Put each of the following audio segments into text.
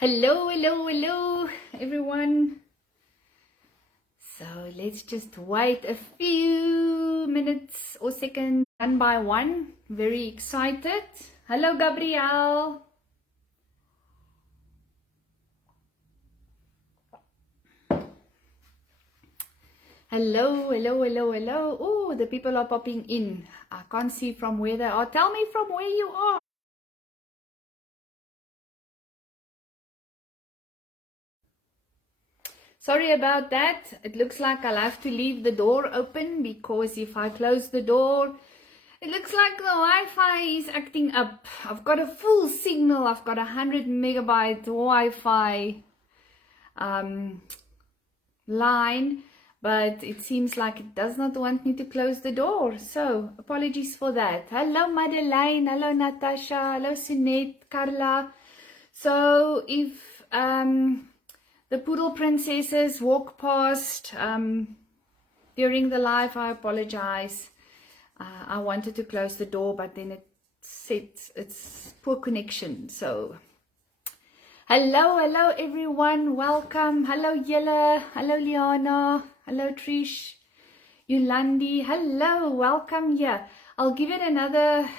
Hello, hello, hello, everyone. So let's just wait a few minutes or seconds, one by one. Very excited. Hello, Gabrielle. Hello, hello, hello, hello. Oh, the people are popping in. I can't see from where they are. Tell me from where you are. Sorry about that. It looks like I'll have to leave the door open because if I close the door, it looks like the Wi-Fi is acting up. I've got a full signal. I've got 100 megabyte Wi-Fi line, but it seems like it does not want me to close the door. So apologies for that. Hello, Madeleine. Hello, Natasha. Hello, Sunette, Carla. So if the poodle princesses walk past during the live, I apologize. I wanted to close the door, but then it said it's poor connection. So hello, hello everyone, welcome. Hello Yella, hello Liana, hello Trish, Yolandi, hello, welcome here. I'll give it another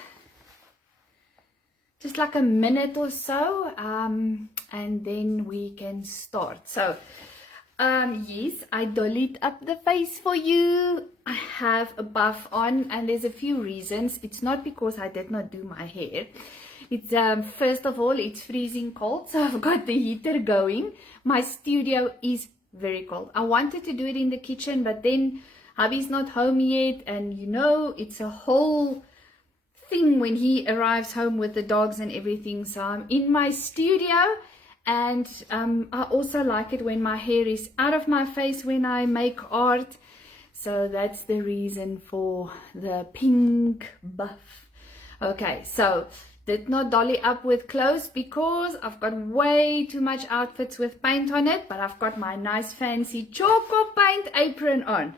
just like a minute or so, and then we can start. So yes, I dollied up the face for you. I have a buff on, and there's a few reasons. It's not because I did not do my hair. It's first of all, it's freezing cold, so I've got the heater going. My studio is very cold. I wanted to do it in the kitchen, but then hubby's not home yet, and you know, it's a whole thing when he arrives home with the dogs and everything. So I'm in my studio, and I also like it when my hair is out of my face when I make art. So that's the reason for the pink buff. Okay, so did not dolly up with clothes because I've got way too much outfits with paint on it, but I've got my nice fancy Tjhoko Paint apron on.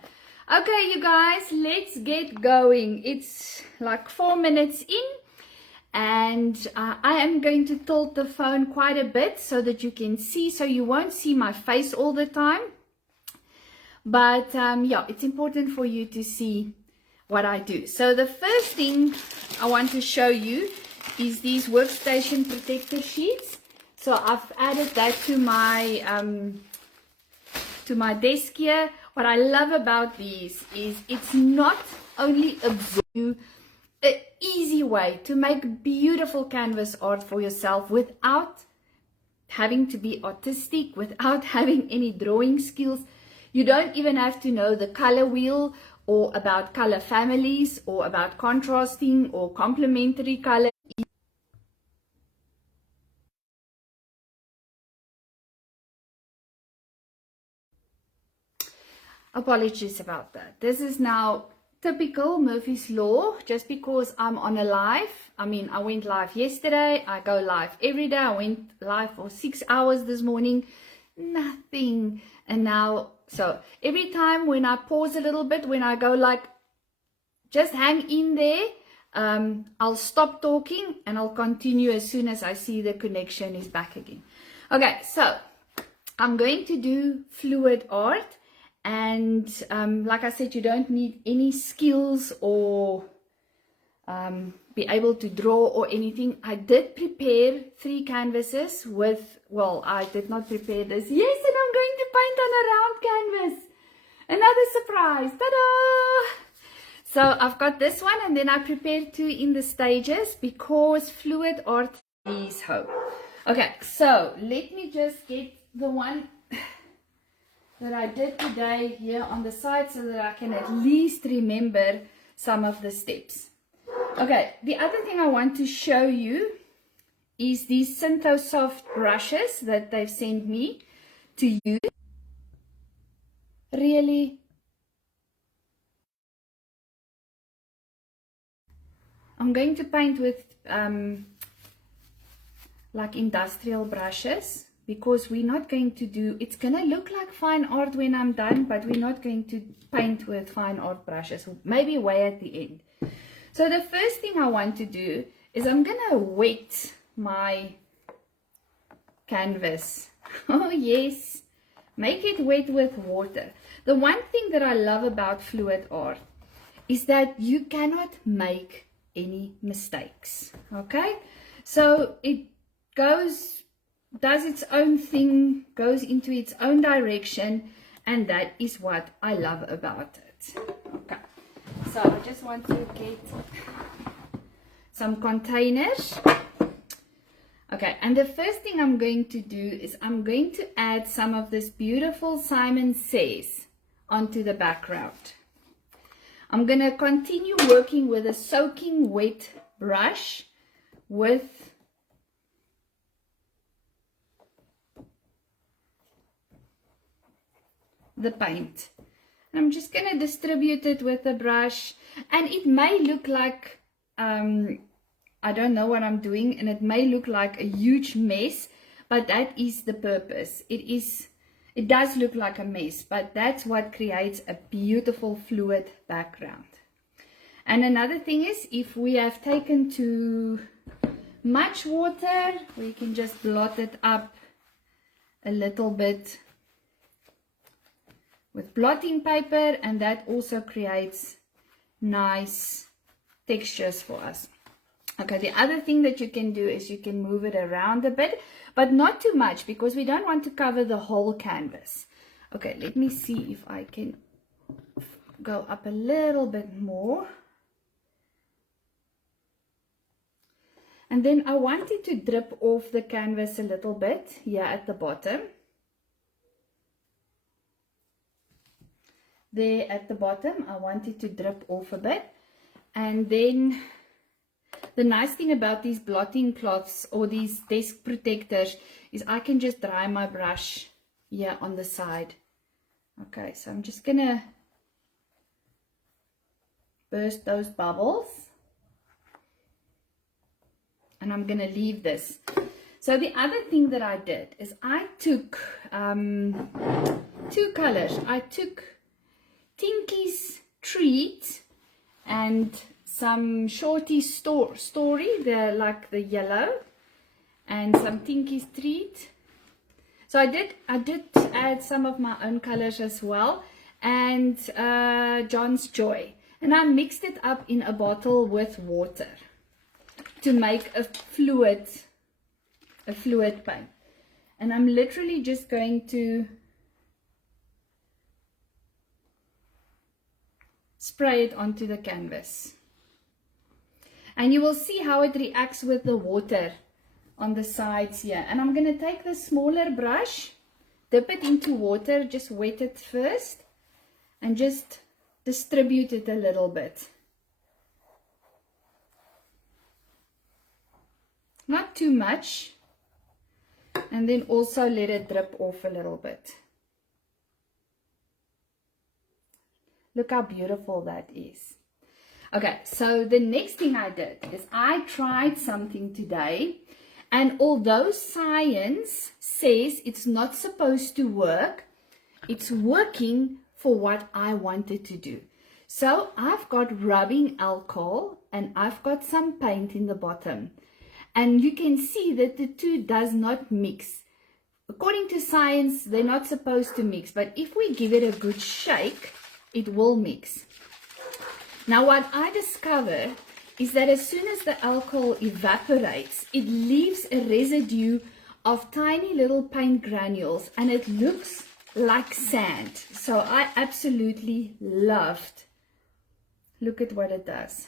Okay, you guys, let's get going. It's like 4 minutes in, and I am going to tilt the phone quite a bit so that you can see, so you won't see my face all the time. But yeah, it's important for you to see what I do. So the first thing I want to show you is these workstation protector sheets. So I've added that to my desk here. What I love about these is it's not only an easy way to make beautiful canvas art for yourself without having to be artistic, without having any drawing skills. You don't even have to know the color wheel or about color families or about contrasting or complementary color. Apologies about that. This is now typical Murphy's Law. Just because I'm on a live, I mean, I went live yesterday, I go live every day. I went live for 6 hours this morning, nothing. And now, so every time when I pause a little bit, when I go like, just hang in there, I'll stop talking and I'll continue as soon as I see the connection is back again. Okay, so I'm going to do fluid art. And like I said, you don't need any skills or be able to draw or anything. I did prepare 3 canvases with, well, I did not prepare this. Yes, and I'm going to paint on a round canvas. Another surprise. Ta-da! So I've got this one, and then I prepared 2 in the stages because fluid art is hope. Okay, so let me just get the one that I did today here on the side so that I can at least remember some of the steps. Okay, the other thing I want to show you is these Cinto Soft brushes that they've sent me to use. Really, I'm going to paint with like industrial brushes, because we're not going to do, it's going to look like fine art when I'm done, but we're not going to paint with fine art brushes, maybe way at the end. So the first thing I want to do is I'm going to wet my canvas. Oh yes, make it wet with water. The one thing that I love about fluid art is that you cannot make any mistakes. Okay, so it does its own thing, goes into its own direction, and that is what I love about it. Okay, so I just want to get some containers. Okay, and the first thing I'm going to do is I'm going to add some of this beautiful Simon Says onto the background. I'm going to continue working with a soaking wet brush with the paint. I'm just going to distribute it with the brush, and it may look like I don't know what I'm doing, and it may look like a huge mess, but that is the purpose. It does look like a mess, but that's what creates a beautiful fluid background. And another thing is, if we have taken too much water, we can just blot it up a little bit with blotting paper, and that also creates nice textures for us. Okay, the other thing that you can do is you can move it around a bit, but not too much, because we don't want to cover the whole canvas. Okay, let me see if I can go up a little bit more. And then I want it to drip off the canvas a little bit here at the bottom. There at the bottom, I want it to drip off a bit. And then the nice thing about these blotting cloths or these desk protectors is I can just dry my brush here on the side. Okay, so I'm just gonna burst those bubbles, and I'm gonna leave this. So the other thing that I did is I took two colors. I took Tinky's Treat and some Shorty Story, like the yellow, and some Tinky's Treat. So I did add some of my own colors as well, and John's Joy, and I mixed it up in a bottle with water to make a fluid paint. And I'm literally just going to spray it onto the canvas. And you will see how it reacts with the water on the sides here. And I'm going to take the smaller brush, dip it into water, just wet it first, and just distribute it a little bit. Not too much. And then also let it drip off a little bit. Look how beautiful that is. Okay, so the next thing I did is I tried something today, and although science says it's not supposed to work, it's working for what I wanted to do. So I've got rubbing alcohol and I've got some paint in the bottom, and you can see that the two does not mix. According to science, they're not supposed to mix, but if we give it a good shake, it will mix. Now what I discovered is that as soon as the alcohol evaporates, it leaves a residue of tiny little paint granules, and it looks like sand. So I absolutely loved. Look at what it does.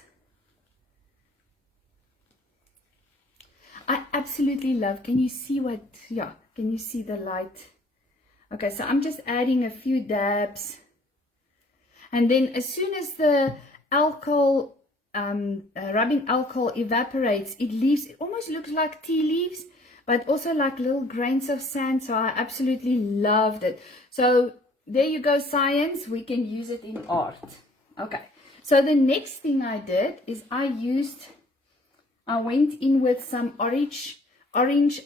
I absolutely love. Can you see what, yeah, can you see the light? Okay, so I'm just adding a few dabs. And then as soon as the alcohol, rubbing alcohol evaporates, it leaves, it almost looks like tea leaves, but also like little grains of sand. So I absolutely loved it. So there you go, science. We can use it in art. Okay. So the next thing I did is I went in with some orange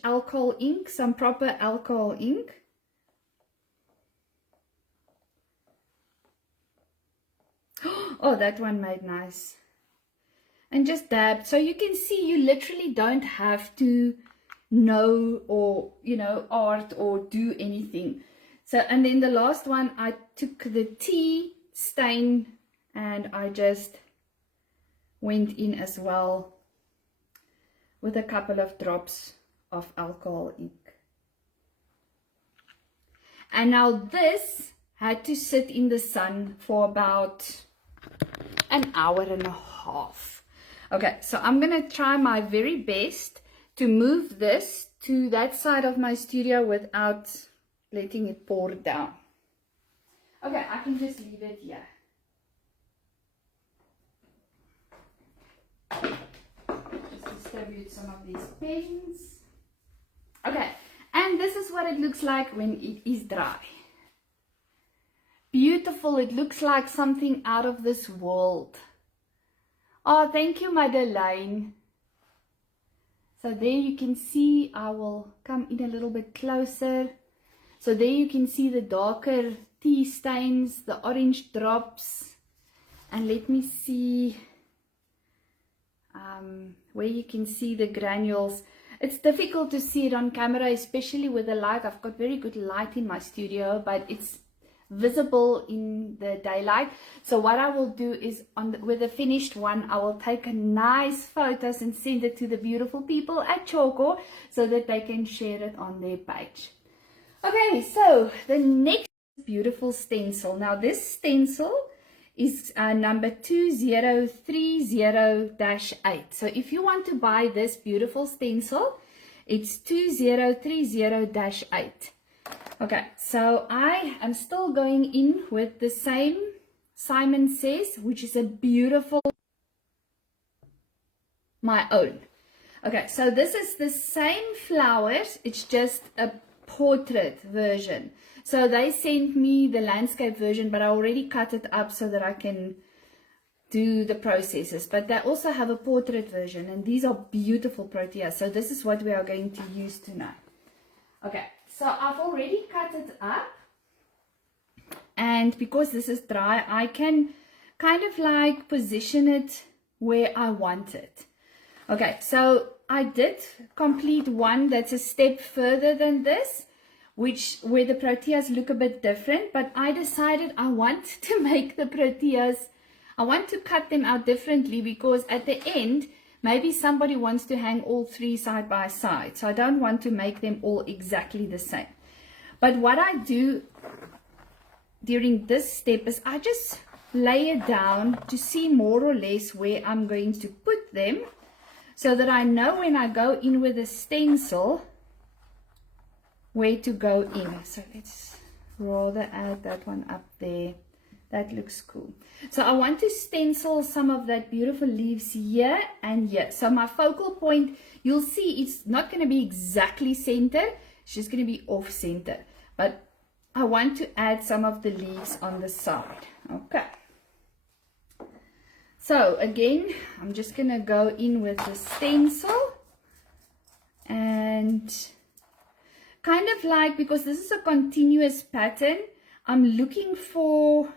alcohol ink, some proper alcohol ink. Oh, that one made nice. And just dab. So you can see you literally don't have to know or, you know, art or do anything. So, and then the last one, I took the tea stain and I just went in as well with a couple of drops of alcohol ink. And now this had to sit in the sun for about an hour and a half. Okay, so I'm going to try my very best to move this to that side of my studio without letting it pour down. Okay, I can just leave it here. Just distribute some of these pens. Okay, and this is what it looks like when it is dry. Beautiful, it looks like something out of this world. Oh, thank you, Madeleine. So there you can see, I will come in a little bit closer. So there you can see the darker tea stains, the orange drops. And let me see where you can see the granules. It's difficult to see it on camera, especially with the light. I've got very good light in my studio, but it's visible in the daylight. So what I will do is with the finished one, I will take a nice photos and send it to the beautiful people at Tjhoko so that they can share it on their page. Okay, so the next beautiful stencil. Now this stencil is number 2030-8. So if you want to buy this beautiful stencil, it's 2030-8. Okay, so I am still going in with the same Simon Says, which is a beautiful, my own. Okay, so this is the same flowers, it's just a portrait version. So they sent me the landscape version, but I already cut it up so that I can do the processes. But they also have a portrait version, and these are beautiful proteas. So this is what we are going to use tonight. Okay, so I've already cut it up, and because this is dry, I can kind of like position it where I want it. Okay, so I did complete one that's a step further than this, where the proteas look a bit different, but I decided I want to make the proteas, I want to cut them out differently, because at the end, maybe somebody wants to hang all three side by side. So I don't want to make them all exactly the same. But what I do during this step is I just lay it down to see more or less where I'm going to put them, so that I know when I go in with a stencil where to go in. So let's rather add that one up there. That looks cool. So I want to stencil some of that beautiful leaves here and here. So my focal point, you'll see it's not going to be exactly center. It's just going to be off center. But I want to add some of the leaves on the side. Okay. So again, I'm just going to go in with the stencil. And kind of like, because this is a continuous pattern, I'm looking for,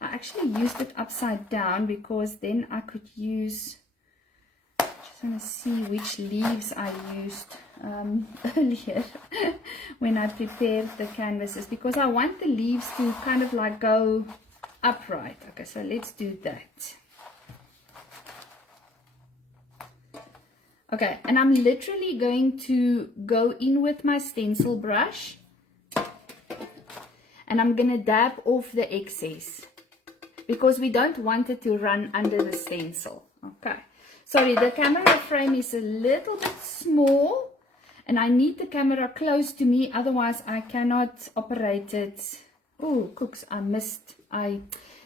I actually used it upside down because then I could use, just want to see which leaves I used earlier when I prepared the canvases, because I want the leaves to kind of like go upright. Okay, so let's do that. Okay, and I'm literally going to go in with my stencil brush and I'm going to dab off the excess because we don't want it to run under the stencil. Okay, sorry, the camera frame is a little bit small and I need the camera close to me, otherwise I cannot operate it. Oh, cooks, I missed.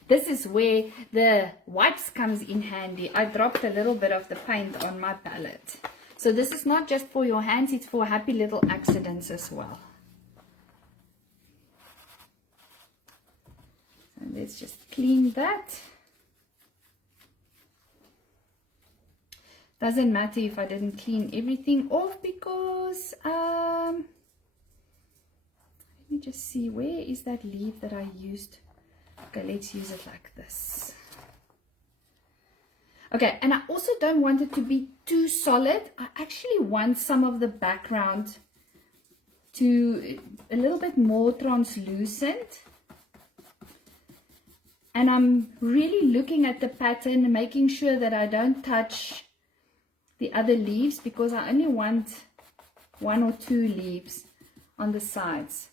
This is where the wipes comes in handy. I dropped a little bit of the paint on my palette. So this is not just for your hands, it's for happy little accidents as well. So let's just clean that. Doesn't matter if I didn't clean everything off because, let me just see, where is that leaf that I used? Okay, let's use it like this. Okay, and I also don't want it to be too solid. I actually want some of the background to a little bit more translucent. And I'm really looking at the pattern, making sure that I don't touch the other leaves, because I only want 1 or 2 leaves on the sides.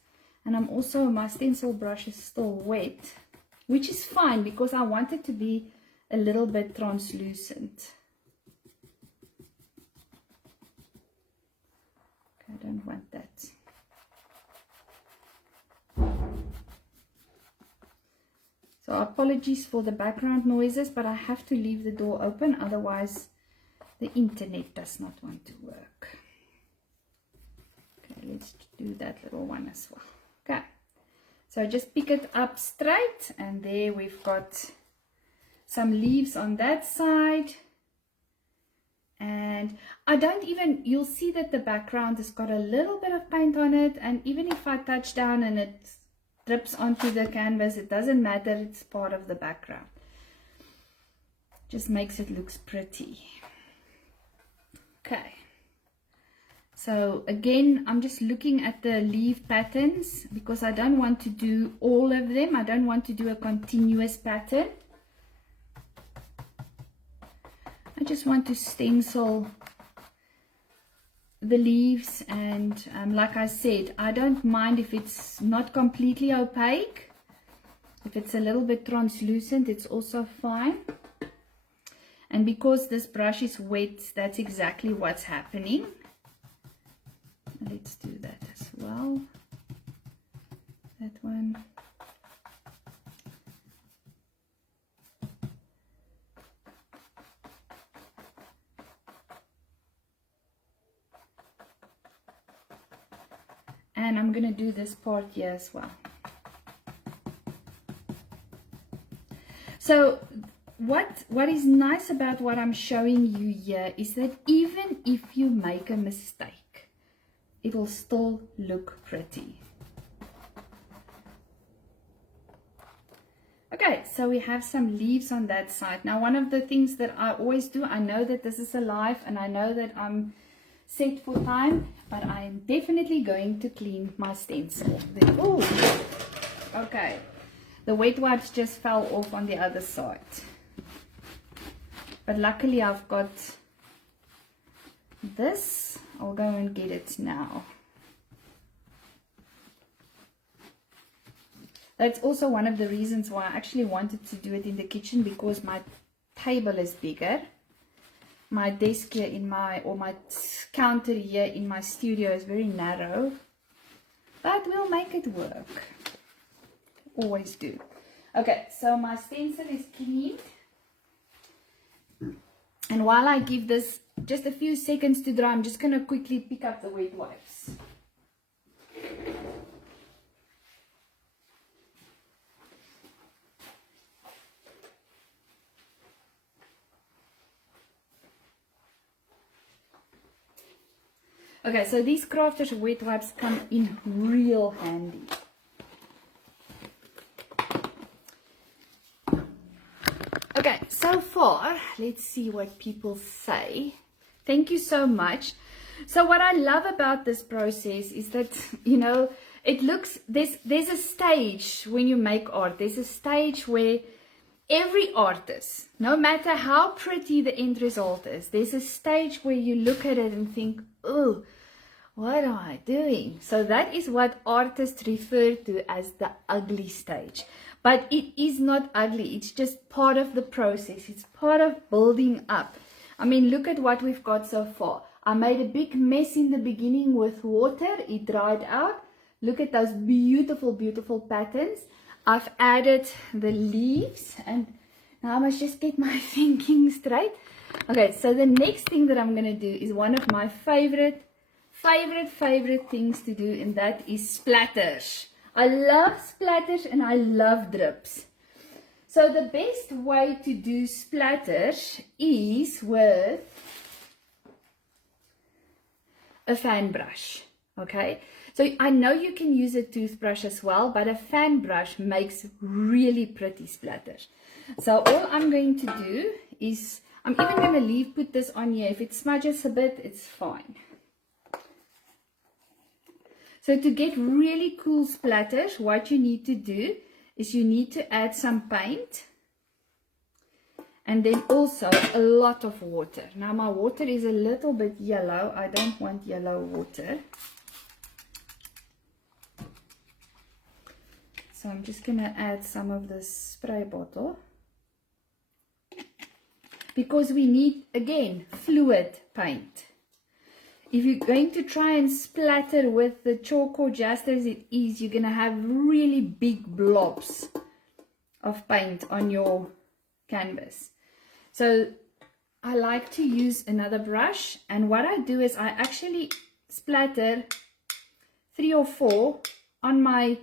And I'm also, my stencil brush is still wet, which is fine because I want it to be a little bit translucent. Okay, I don't want that. So apologies for the background noises, but I have to leave the door open, otherwise the internet does not want to work. Okay, let's do that little one as well. Okay, so just pick it up straight, and there we've got some leaves on that side. And I don't even, you'll see that the background has got a little bit of paint on it, and even if I touch down and it drips onto the canvas, it doesn't matter, it's part of the background. Just makes it look pretty. Okay, so again, I'm just looking at the leaf patterns because I don't want to do all of them. I don't want to do a continuous pattern. I just want to stencil the leaves, and like I said, I don't mind if it's not completely opaque. If it's a little bit translucent, it's also fine. And because this brush is wet, that's exactly what's happening. Let's do that as well. That one. And I'm going to do this part here as well. So what is nice about what I'm showing you here is that even if you make a mistake, it will still look pretty. Okay, so we have some leaves on that side. Now, one of the things that I always do, I know that this is a live and I know that I'm set for time, but I'm definitely going to clean my stencil. Oh, okay. The wet wipes just fell off on the other side. But luckily I've got this. I'll go and get it now. That's also one of the reasons why I actually wanted to do it in the kitchen, because my table is bigger. My desk here in my counter here in my studio is very narrow, but we'll make it work. Always do. Okay, so my stencil is cleaned, and while I give this just a few seconds to dry, I'm just going to quickly pick up the wet wipes. Okay, so these Crafters wet wipes come in real handy. Okay, so far, let's see what people say. Thank you so much. So what I love about this process is that, you know, it looks, there's a stage when you make art. There's a stage where every artist, no matter how pretty the end result is, there's a stage where you look at it and think, oh, what am I doing? So that is what artists refer to as the ugly stage. But it is not ugly. It's just part of the process. It's part of building up. I mean, look at what we've got so far. I made a big mess in the beginning with water. It dried out. Look at those beautiful, beautiful patterns. I've added the leaves, and now I must just get my thinking straight. Okay, so the next thing that I'm going to do is one of my favorite things to do, and that is splatters. I love splatters and I love drips. So the best way to do splatters is with a fan brush. Okay, so I know you can use a toothbrush as well, but a fan brush makes really pretty splatters. So all I'm going to do is, I'm even going to put this on here. If it smudges a bit, it's fine. So to get really cool splatters, what you need to do is you need to add some paint. And then also a lot of water. Now my water is a little bit yellow. I don't want yellow water. So I'm just going to add some of this spray bottle. Because we need, again, fluid paint. If you're going to try and splatter with the Tjhoko just as it is, you're going to have really big blobs of paint on your canvas. So I like to use another brush, and what I do is I actually splatter 3 or 4 on my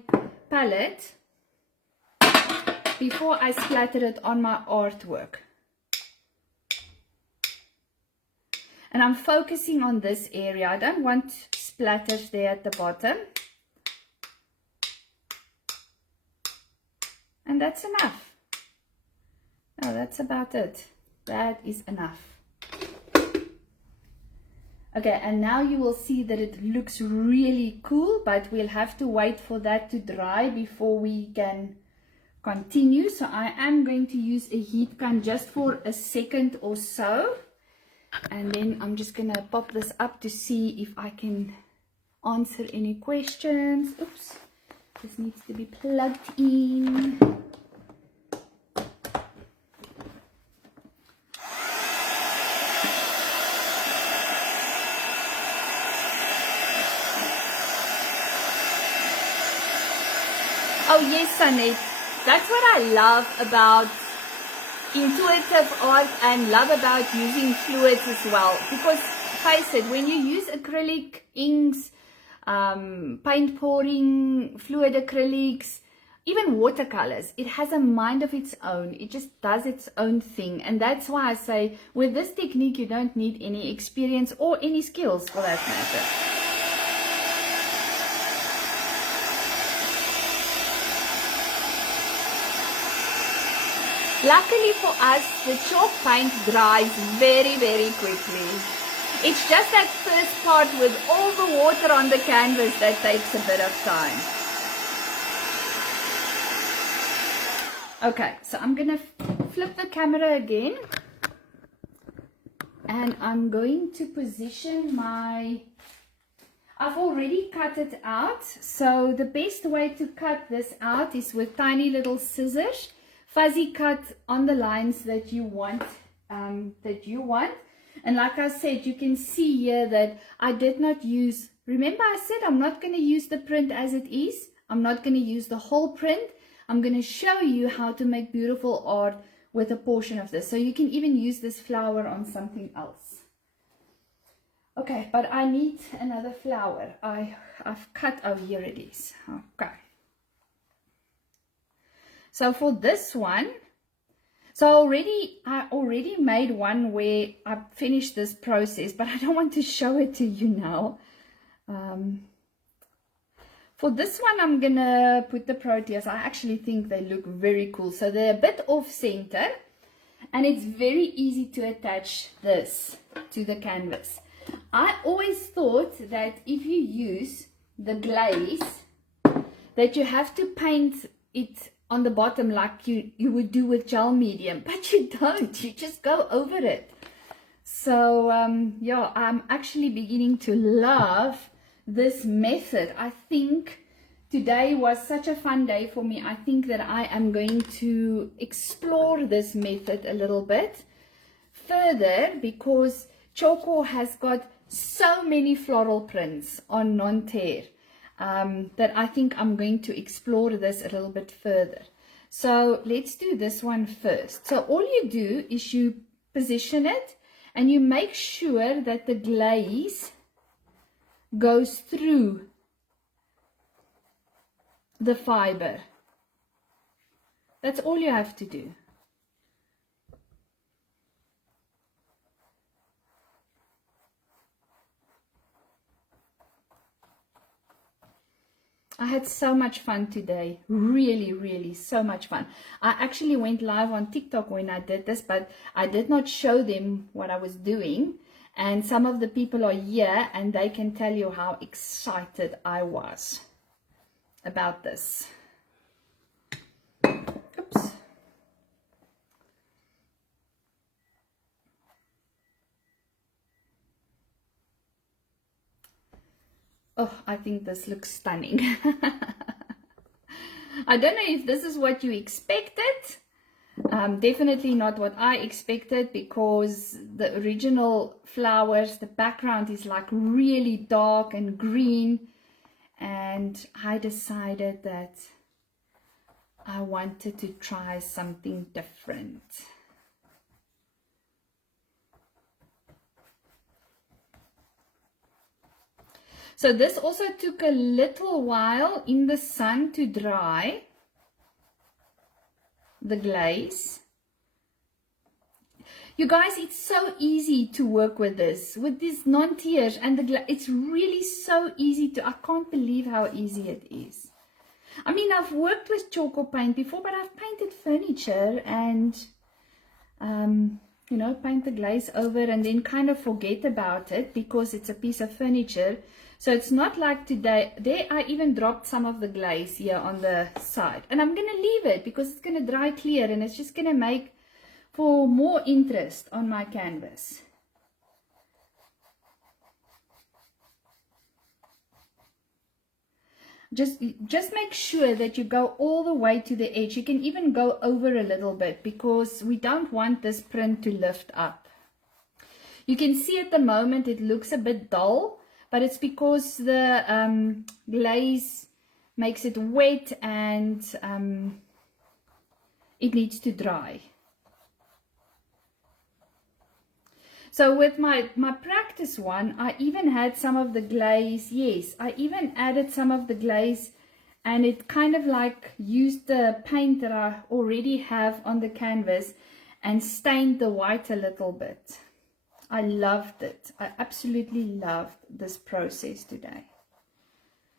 palette before I splatter it on my artwork. And I'm focusing on this area. I don't want splatters there at the bottom. And that's enough. No, that's about it. That is enough. Okay, and now you will see that it looks really cool, but we'll have to wait for that to dry before we can continue. So I am going to use a heat gun just for a second or so. And then I'm just going to pop this up to see if I can answer any questions. Oops, this needs to be plugged in. Oh yes, Sanet, that's what I love about intuitive art and love about using fluids as well, because face it, when you use acrylic inks, paint pouring, fluid acrylics, even watercolors, it has a mind of its own. It just does its own thing. And that's why I say with this technique you don't need any experience or any skills for that matter. Luckily for us, the chalk paint dries very, very quickly. It's just that first part with all the water on the canvas that takes a bit of time. Okay, so I'm going to flip the camera again. And I'm going to position my... I've already cut it out. So the best way to cut this out is with tiny little scissors. Fuzzy cut on the lines that you want, And like I said, you can see here that I did not use, remember I said I'm not going to use the print as it is. I'm not going to use the whole print. I'm going to show you how to make beautiful art with a portion of this. So you can even use this flower on something else. Okay, but I need another flower. I've cut, oh here it is. Okay. So for this one, so I already made one where I finished this process, but I don't want to show it to you now. For this one, I'm going to put the Proteas. I actually think they look very cool. So they're a bit off center, and it's very easy to attach this to the canvas. I always thought that if you use the glaze, that you have to paint it on the bottom like you would do with gel medium, but you don't. You just go over it. So yeah, I'm actually beginning to love this method. I think today was such a fun day for me. I think that I am going to explore this method a little bit further, because Tjhoko has got so many floral prints on non-tear. That I think I'm going to explore this a little bit further. So let's do this one first. So all you do is you position it and you make sure that the glaze goes through the fiber. That's all you have to do. I had so much fun today. Really, really so much fun. I actually went live on TikTok when I did this, but I did not show them what I was doing. And some of the people are here and they can tell you how excited I was about this. Oops. Oh, I think this looks stunning. I don't know if this is what you expected. Definitely not what I expected, because the original flowers, the background is like really dark and green, and I decided that I wanted to try something different. So this also took a little while in the sun to dry, the glaze. You guys, it's so easy to work with these non-tears and the glaze. It's really so easy to, I can't believe how easy it is. I mean, I've worked with Tjhoko paint before, but I've painted furniture and, you know, paint the glaze over and then kind of forget about it because it's a piece of furniture. So it's not like today. There I even dropped some of the glaze here on the side. And I'm going to leave it because it's going to dry clear and it's just going to make for more interest on my canvas. Just make sure that you go all the way to the edge. You can even go over a little bit because we don't want this print to lift up. You can see at the moment it looks a bit dull, but it's because the glaze makes it wet and it needs to dry. So with my practice one, I even had some of the glaze, yes, I even added some of the glaze and it kind of like used the paint that I already have on the canvas and stained the white a little bit. I loved it. I absolutely loved this process today.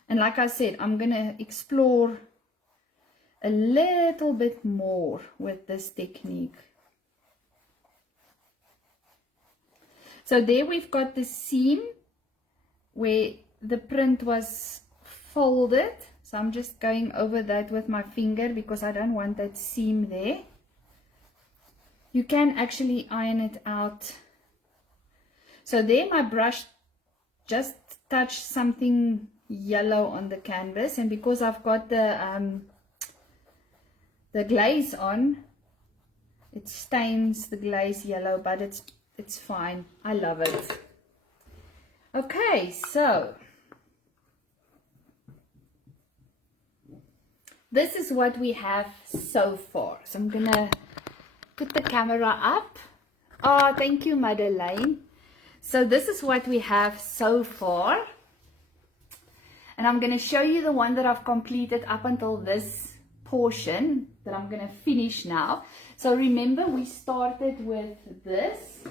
And like I said, I'm going to explore a little bit more with this technique. So there we've got the seam where the print was folded. So I'm just going over that with my finger because I don't want that seam there. You can actually iron it out. So there my brush just touched something yellow on the canvas, and because I've got the glaze on, it stains the glaze yellow, but it's fine. I love it. Okay, so this is what we have so far. So I'm gonna put the camera up. Oh, thank you, Madeleine. So this is what we have so far. And I'm going to show you the one that I've completed up until this portion that I'm going to finish now. So remember, we started with this.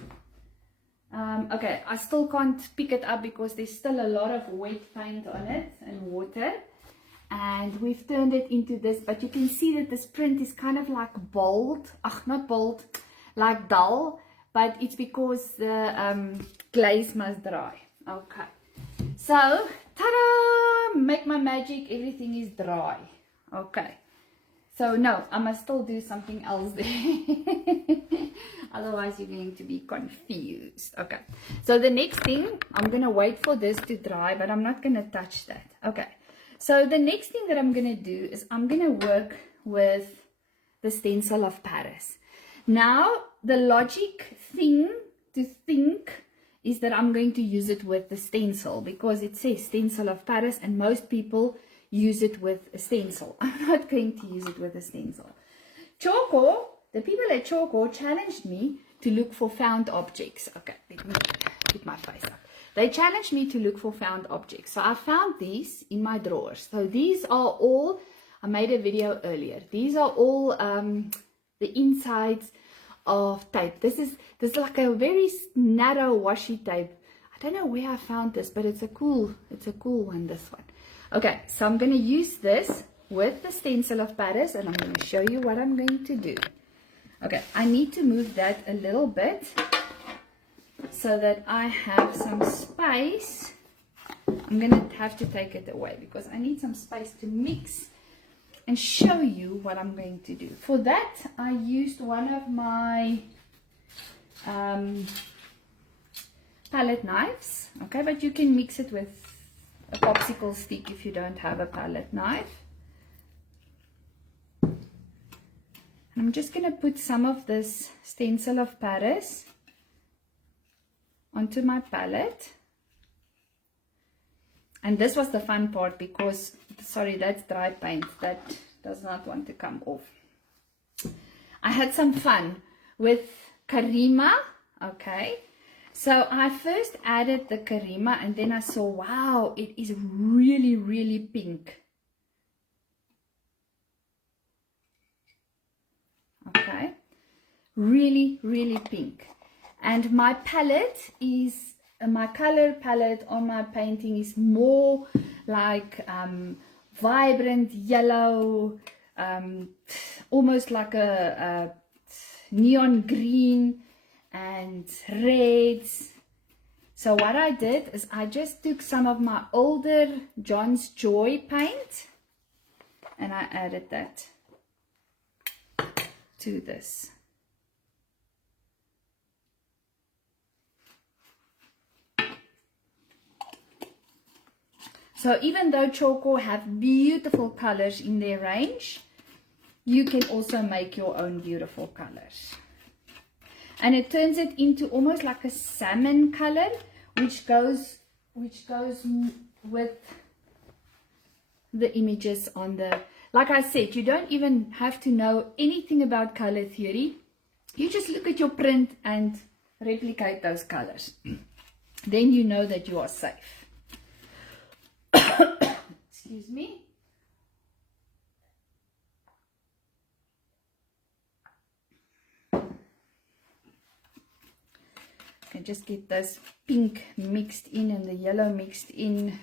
Okay, I still can't pick it up because there's still a lot of wet paint on it and water. And we've turned it into this, but you can see that this print is kind of like bold. Not bold, like dull. But it's because the glaze must dry. Okay. So, ta-da! Make my magic. Everything is dry. Okay. So, no, I must still do something else there. Otherwise, you're going to be confused. Okay. So, the next thing, I'm going to wait for this to dry, but I'm not going to touch that. Okay. So, the next thing that I'm going to do is I'm going to work with the stencil of Paris. Now, the logic thing to think is that I'm going to use it with the stencil because it says stencil of Paris and most people use it with a stencil. I'm not going to use it with a stencil. Tjhoko, the people at Tjhoko challenged me to look for found objects. Okay, let me put my face up. They challenged me to look for found objects. So I found these in my drawers. So these are all, I made a video earlier. These are all the insides of tape. This is like a very narrow washi tape. I don't know where I found this, but it's a cool one, this one. Okay, so I'm going to use this with the stencil of Paris, and I'm going to show you what I'm going to do. Okay, I need to move that a little bit so that I have some space. I'm going to have to take it away because I need some space to mix and show you what I'm going to do. For that, I used one of my palette knives. Okay, but you can mix it with a popsicle stick if you don't have a palette knife. And I'm just going to put some of this stencil of Paris onto my palette. And this was the fun part because, sorry, that's dry paint. That does not want to come off. I had some fun with Karima, okay. So I first added the Karima and then I saw, wow, it is really, really pink. Okay, really, really pink. And my palette is, my color palette on my painting is more like vibrant yellow, almost like a neon green and reds. So what I did is I just took some of my older John's Joy paint and I added that to this. So even though Tjhoko have beautiful colors in their range, you can also make your own beautiful colors. And it turns it into almost like a salmon color, which goes with the images on the, like I said, you don't even have to know anything about color theory. You just look at your print and replicate those colors. Then you know that you are safe. Excuse me. I can just get this pink mixed in and the yellow mixed in.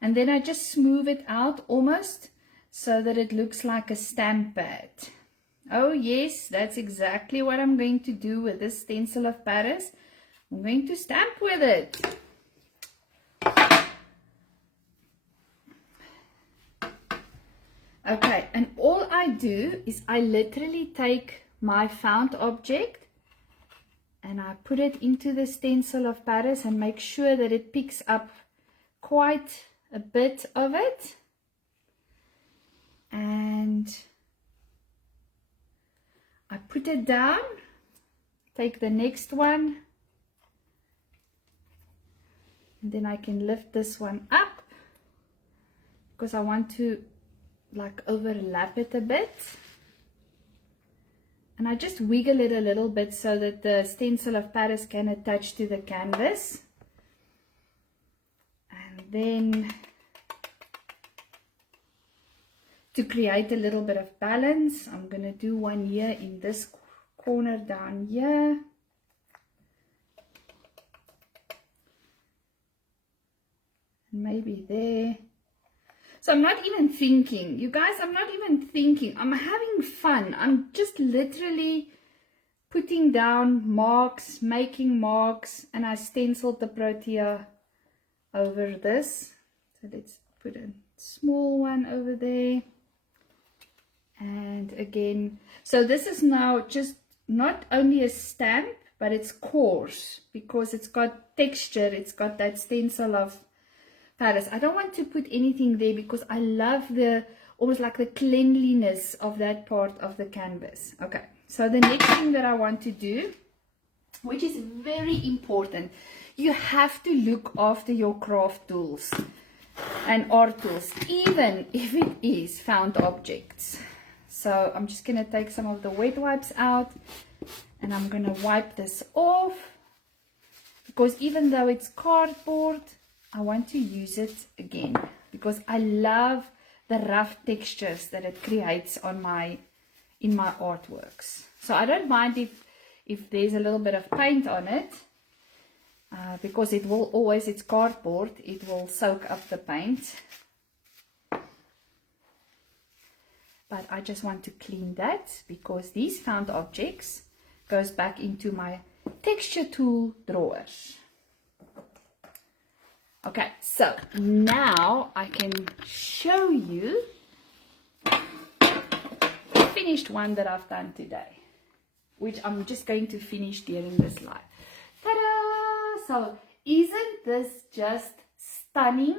And then I just smooth it out almost so that it looks like a stamp pad. Oh yes, that's exactly what I'm going to do with this stencil of Paris. I'm going to stamp with it. Okay, and all I do is I literally take my found object and I put it into the stencil of Paris and make sure that it picks up quite a bit of it. And I put it down, take the next one, and then I can lift this one up because I want to like overlap it a bit. And I just wiggle it a little bit so that the stencil of Paris can attach to the canvas. And then to create a little bit of balance, I'm going to do one here in this corner down here. And maybe there. So I'm not even thinking, you guys, I'm not even thinking, I'm having fun. I'm just literally putting down marks, making marks, and I stenciled the Protea over this. So let's put a small one over there. And again, so this is now just not only a stamp, but it's coarse because it's got texture, it's got that stencil of Paris. I don't want to put anything there because I love the almost like the cleanliness of that part of the canvas. Okay, so the next thing that I want to do, which is very important, you have to look after your craft tools and art tools, even if it is found objects. So I'm just going to take some of the wet wipes out and I'm going to wipe this off because even though it's cardboard, I want to use it again because I love the rough textures that it creates on in my artworks. So I don't mind if there's a little bit of paint on it, because it will always, it's cardboard, it will soak up the paint. But I just want to clean that because these found objects goes back into my texture tool drawers. Okay, so now I can show you the finished one that I've done today, which I'm just going to finish during this live. Ta-da! So isn't this just stunning?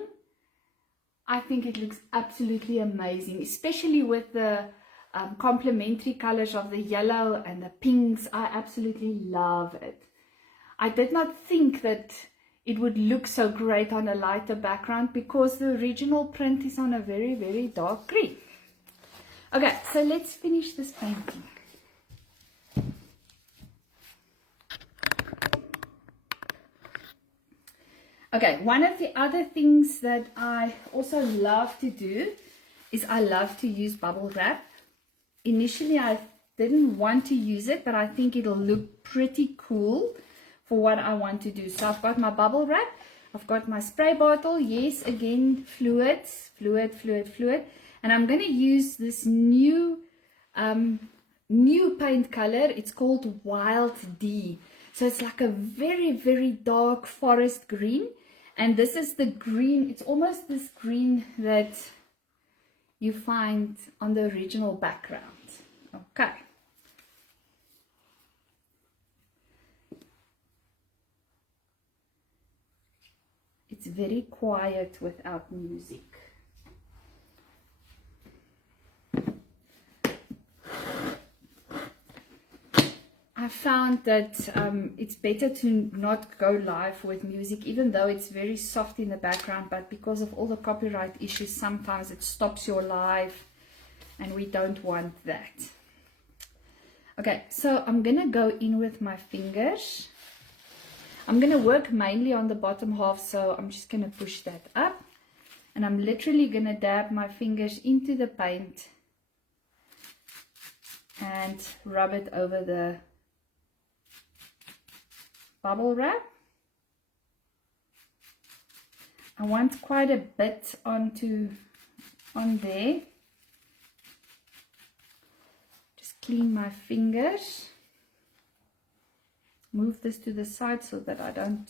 I think it looks absolutely amazing, especially with the complementary colors of the yellow and the pinks. I absolutely love it. I did not think that it would look so great on a lighter background because the original print is on a very, very dark green. Okay, so let's finish this painting. Okay, one of the other things that I also love to do is I love to use bubble wrap. Initially, I didn't want to use it, but I think it'll look pretty cool for what I want to do. So I've got my bubble wrap, I've got my spray bottle, yes, again, fluid, and I'm going to use this new paint color. It's called Wild D. So it's like a very, very dark forest green. And this is the green, it's almost this green that you find on the original background. Okay. It's very quiet without music. I found that it's better to not go live with music, even though it's very soft in the background, but because of all the copyright issues, sometimes it stops your live, and we don't want that. Okay, so I'm gonna go in with my fingers. I'm gonna work mainly on the bottom half, so I'm just gonna push that up, and I'm literally gonna dab my fingers into the paint and rub it over the bubble wrap. I want quite a bit on there. Just clean my fingers. Move this to the side so that I don't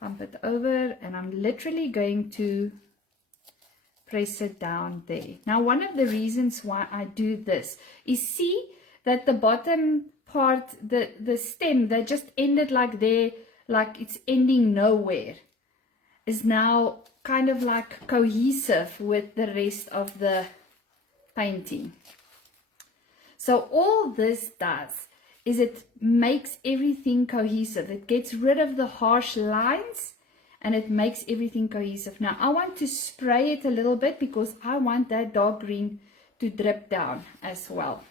bump it over, and I'm literally going to press it down there. Now, one of the reasons why I do this is, see that the bottom part, the stem that just ended like there, like it's ending nowhere, is now kind of like cohesive with the rest of the painting. So all this does is it makes everything cohesive. It gets rid of the harsh lines and it makes everything cohesive. Now I want to spray it a little bit because I want that dark green to drip down as well.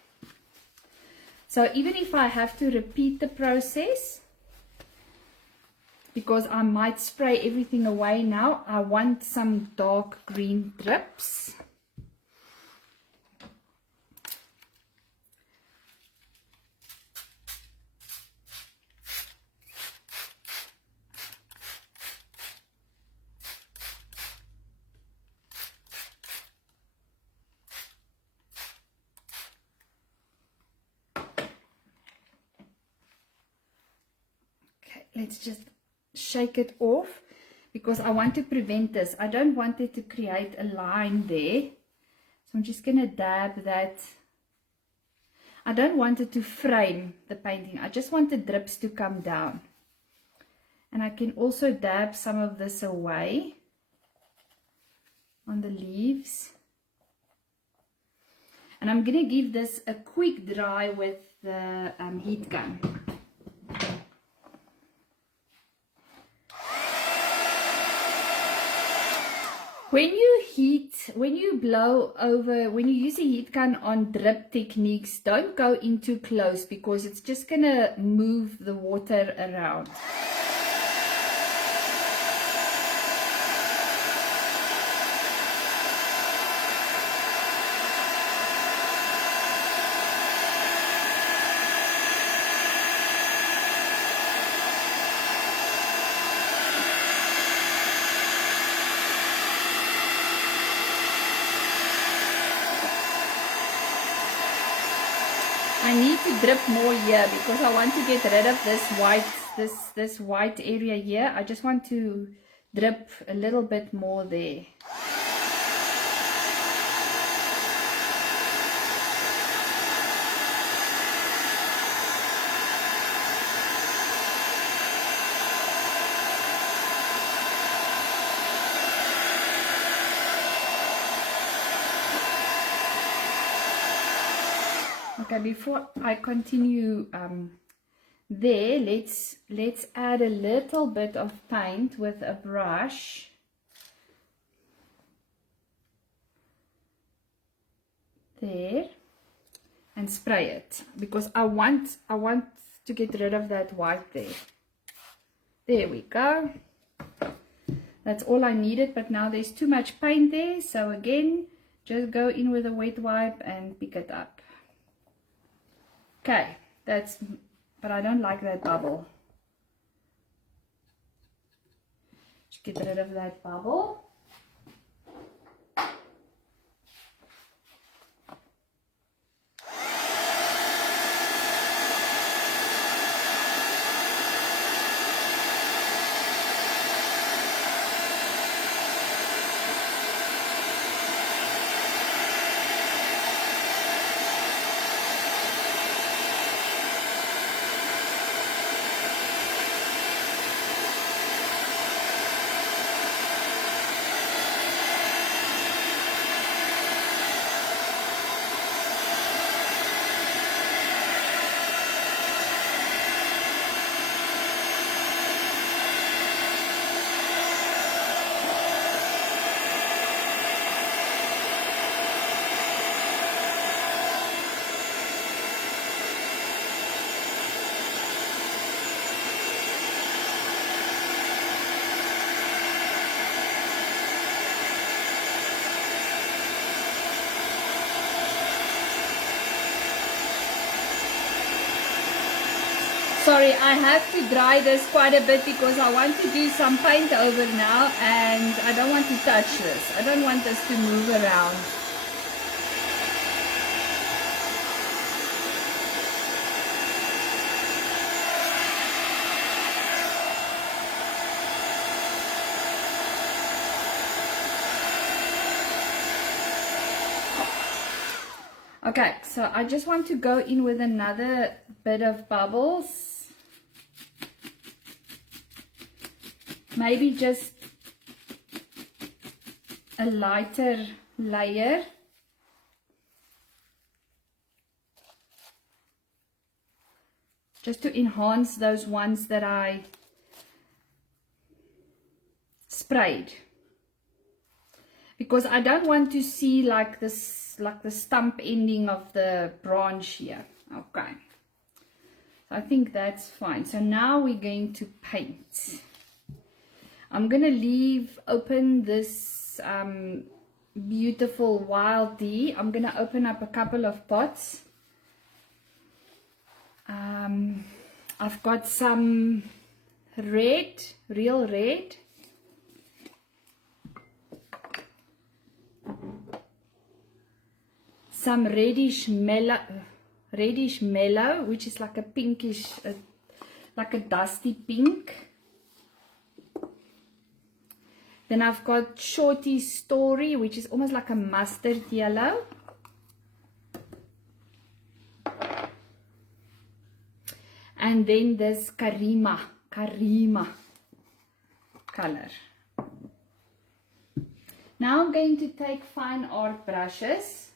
So even if I have to repeat the process, because I might spray everything away now, I want some dark green drips. Let's just shake it off because I want to prevent this. I don't want it to create a line there. So I'm just going to dab that. I don't want it to frame the painting. I just want the drips to come down. And I can also dab some of this away on the leaves. And I'm going to give this a quick dry with the heat gun. When you blow over, when you use a heat gun on drip techniques, don't go in too close because it's just going to move the water around. I need to drip more here because I want to get rid of this white, this white area here. I just want to drip a little bit more there. Okay, before I continue there, let's add a little bit of paint with a brush. There, and spray it because I want to get rid of that white there. There we go. That's all I needed, but now there's too much paint there, so again, just go in with a wet wipe and pick it up. Okay, but I don't like that bubble. Just get rid of that bubble. Sorry, I have to dry this quite a bit because I want to do some paint over now and I don't want to touch this. I don't want this to move around. Okay, so I just want to go in with another bit of bubbles. Maybe just a lighter layer. Just to enhance those ones that I sprayed. Because I don't want to see like this, like the stump ending of the branch here. Okay. I think that's fine. So now we're going to paint. I'm going to leave open this beautiful wild tea. I'm going to open up a couple of pots. I've got some red, real red. Some reddish mellow, which is like a pinkish, like a dusty pink. Then I've got Shorty Story, which is almost like a mustard yellow. And then there's Karima color. Now I'm going to take fine art brushes.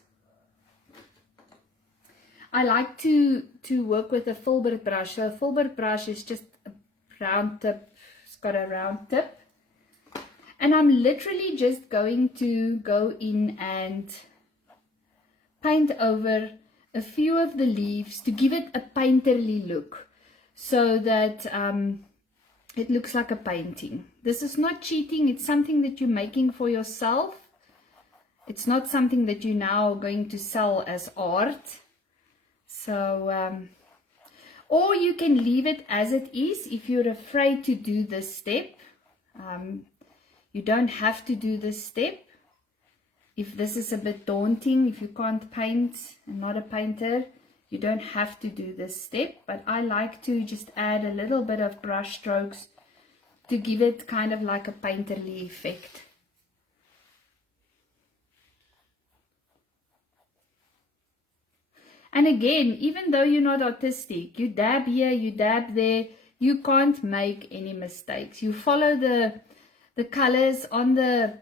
I like to work with a filbert brush. So a filbert brush is just a round tip. It's got a round tip. And I'm literally just going to go in and paint over a few of the leaves to give it a painterly look so that it looks like a painting. This is not cheating. It's something that you're making for yourself. It's not something that you're now going to sell as art. So, or you can leave it as it is if you're afraid to do this step. You don't have to do this step. If this is a bit daunting, if you can't paint and not a painter, You don't have to do this step, but I like to just add a little bit of brush strokes to give it kind of like a painterly effect. And again, even though you're not artistic, you dab here, you dab there, you can't make any mistakes. You follow the colors on the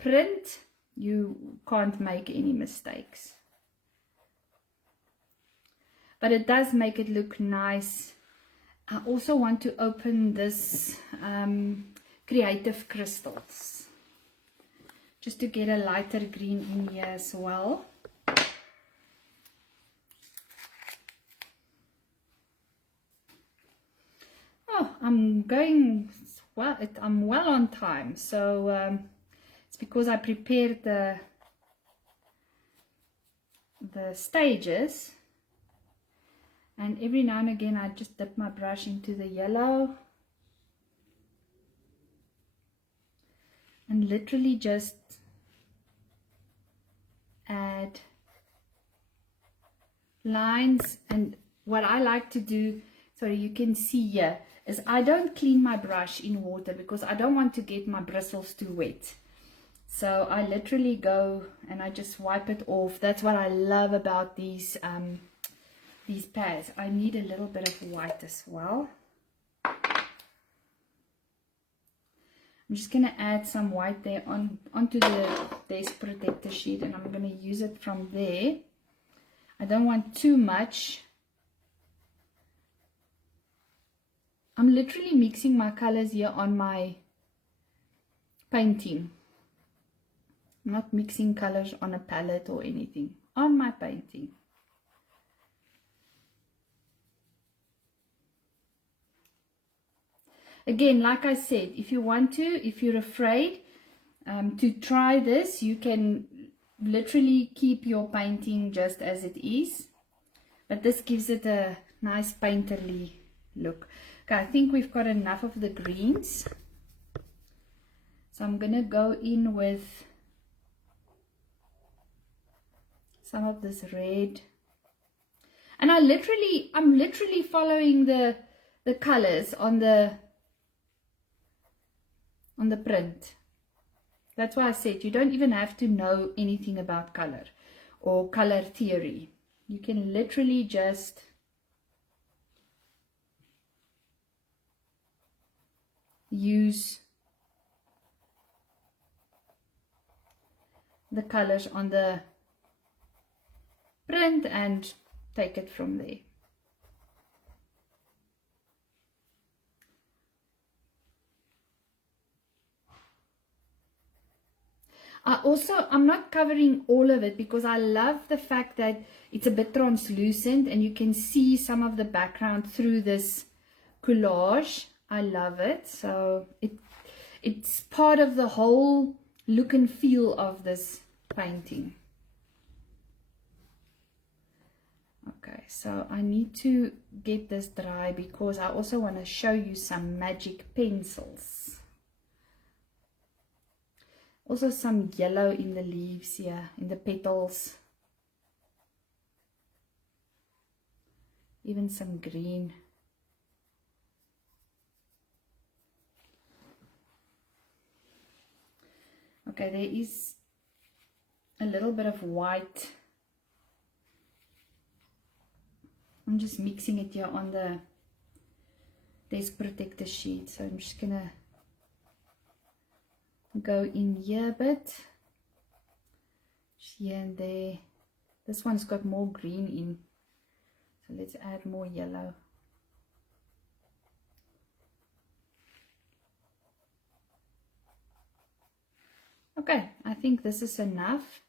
print, you can't make any mistakes. But it does make it look nice. I also want to open this creative crystals, just to get a lighter green in here as well. Oh, I'm going well. I'm well on time, so it's because I prepared the stages. And every now and again I just dip my brush into the yellow and literally just add lines. And what I like to do, sorry, you can see here, is I don't clean my brush in water because I don't want to get my bristles too wet. So I literally go and I just wipe it off. That's what I love about these pads. I need a little bit of white as well. I'm just going to add some white there onto the desk protector sheet, and I'm going to use it from there. I don't want too much. I'm literally mixing my colors here on my painting. I'm not mixing colors on a palette or anything. On my painting. Again, like I said, if you want to, if you're afraid to try this, you can literally keep your painting just as it is. But this gives it a nice painterly look. Okay, I think we've got enough of the greens. So I'm going to go in with some of this red. And I'm literally following the colors on the print. That's why I said you don't even have to know anything about color or color theory. You can literally just use the colors on the print and take it from there. I'm not covering all of it because I love the fact that it's a bit translucent and you can see some of the background through this collage. I love it. So it's part of the whole look and feel of this painting. Okay, so I need to get this dry because I also want to show you some magic pencils. Also some yellow in the leaves here, in the petals. Even some green. Okay, there is a little bit of white. I'm just mixing it here on the desk protector sheet. So I'm just gonna go in here a bit, here and there. This one's got more green in, so let's add more yellow. Okay, I think this is enough.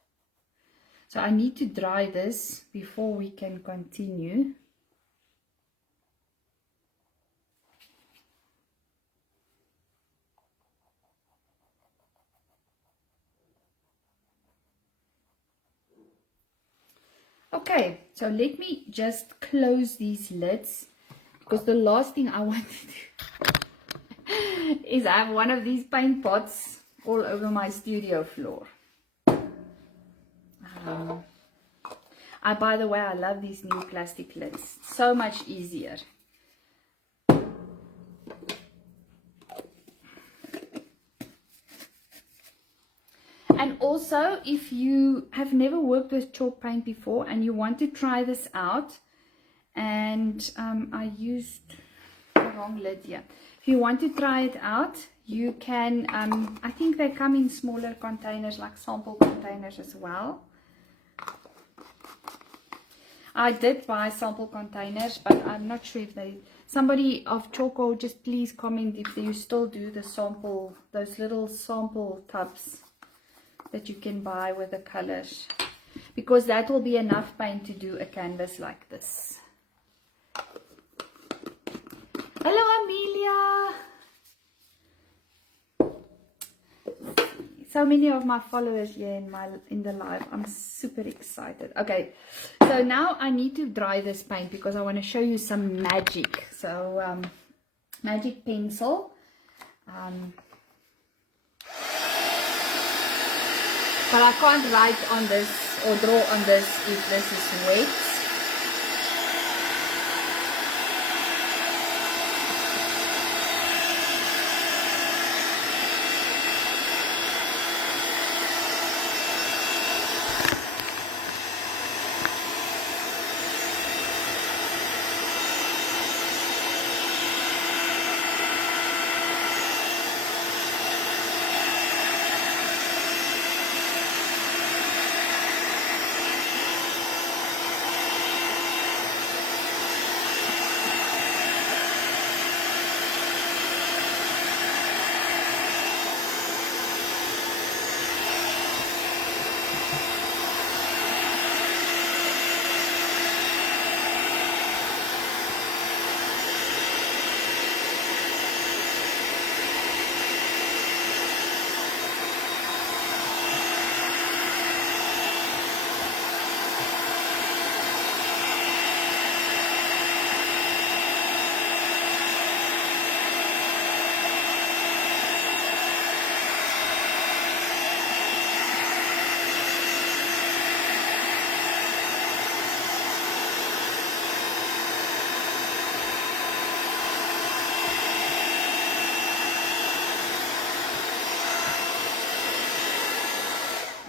So I need to dry this before we can continue. Okay, so let me just close these lids because the last thing I want to do is I have one of these paint pots all over my studio floor. By the way, I love these new plastic lids. So much easier. And also, if you have never worked with chalk paint before and you want to try this out, and I used the wrong lid here. If you want to try it out, you can, I think they come in smaller containers, like sample containers as well. I did buy sample containers, but I'm not sure if they, somebody of Tjhoko, just please comment if you still do the sample, those little sample tubs that you can buy with the colors, because that will be enough paint to do a canvas like this. Hello Amelia! So many of my followers here in the live. I'm super excited. Okay, so now I need to dry this paint because I want to show you some magic. So magic pencil. But I can't write on this or draw on this if this is wet.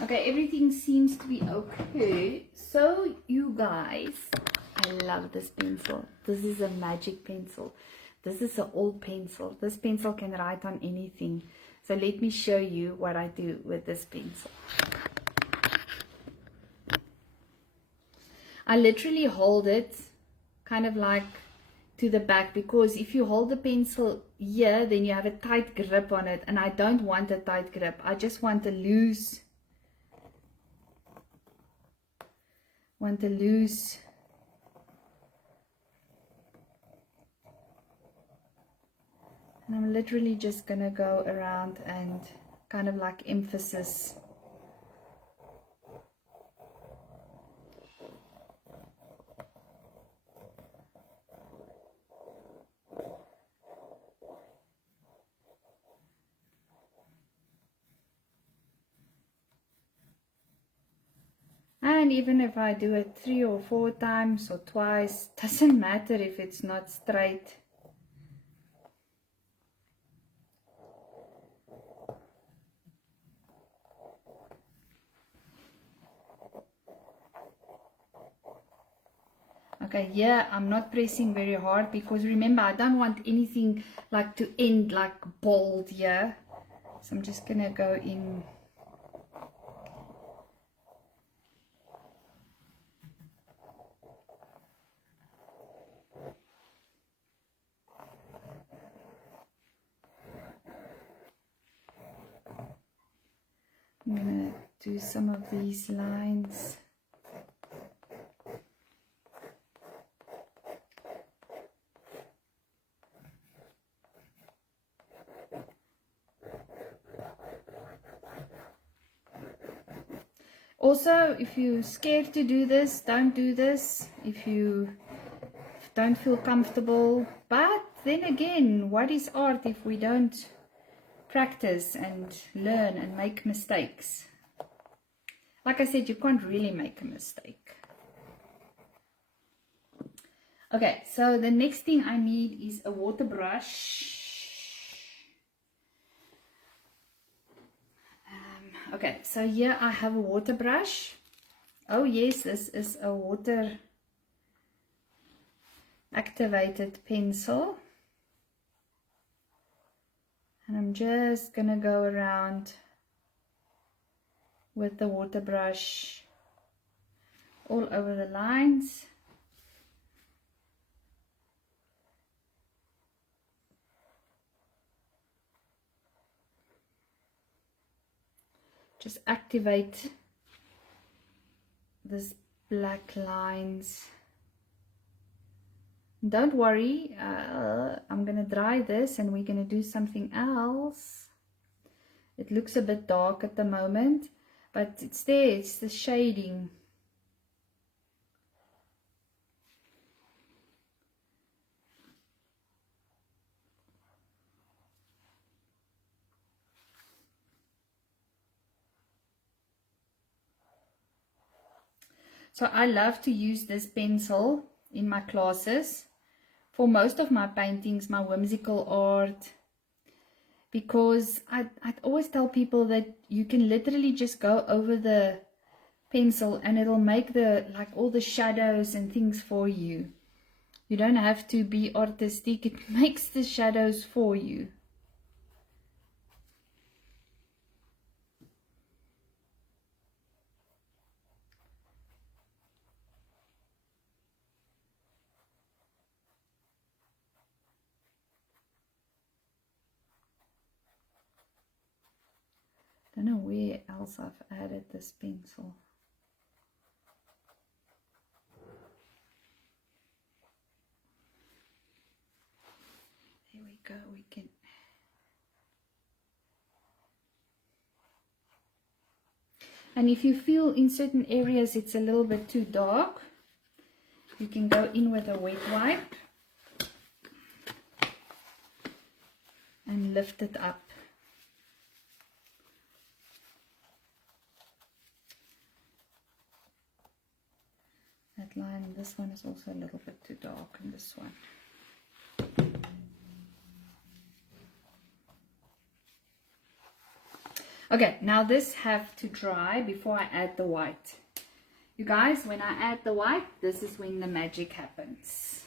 Okay, everything seems to be okay. So you guys, I love this pencil. This is a magic pencil. This is an old pencil. This pencil can write on anything. So let me show you what I do with this pencil. I literally hold it kind of like to the back, because if you hold the pencil here, then you have a tight grip on it, and I don't want a tight grip. I just want a loose and I'm literally just gonna go around and kind of like emphasis. And even if I do it 3 or 4 times or twice, doesn't matter if it's not straight. Okay, here I'm not pressing very hard, because remember, I don't want anything like to end like bold here. So I'm just gonna go in. I'm gonna do some of these lines. Also, if you're scared to do this, don't do this. If you don't feel comfortable. But then again, what is art if we don't practice and learn and make mistakes? Like I said, you can't really make a mistake. Okay, so the next thing I need is a water brush. Okay, so here I have a water brush. Oh yes, this is a water activated pencil. And I'm just gonna go around with the water brush all over the lines. Just activate this black lines. Don't worry, I'm gonna dry this and we're gonna do something else. It looks a bit dark at the moment, but it's there, it's the shading. So I love to use this pencil in my classes for most of my paintings, my whimsical art, because I'd always tell people that you can literally just go over the pencil and it'll make the all the shadows and things for you. You don't have to be artistic, it makes the shadows for you. Don't know where else I've added this pencil. There we go, we can. And if you feel in certain areas it's a little bit too dark, you can go in with a wet wipe and lift it up. That line, this one is also a little bit too dark, and this one. Okay, now this have to dry before I add the white. You guys, when I add the white, this is when the magic happens.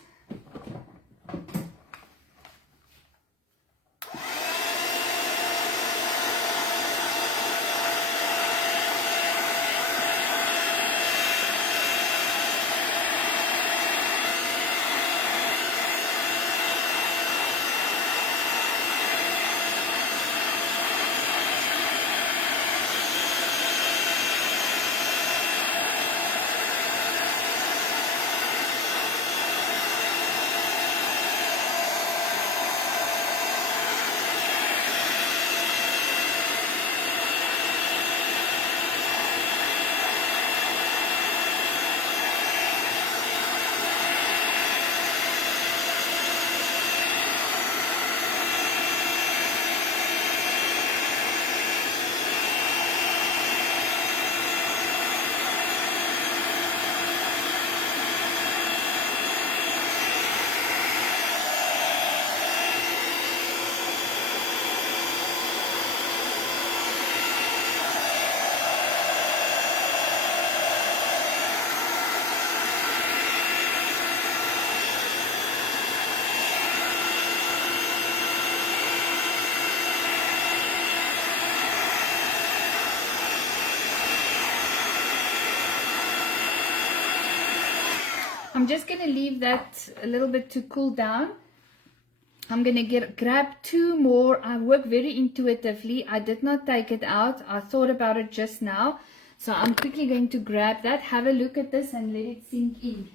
I'm just going to leave that a little bit to cool down. I'm going to grab two more. I work very intuitively. I did not take it out. I thought about it just now. So I'm quickly going to grab that. Have a look at this and let it sink in.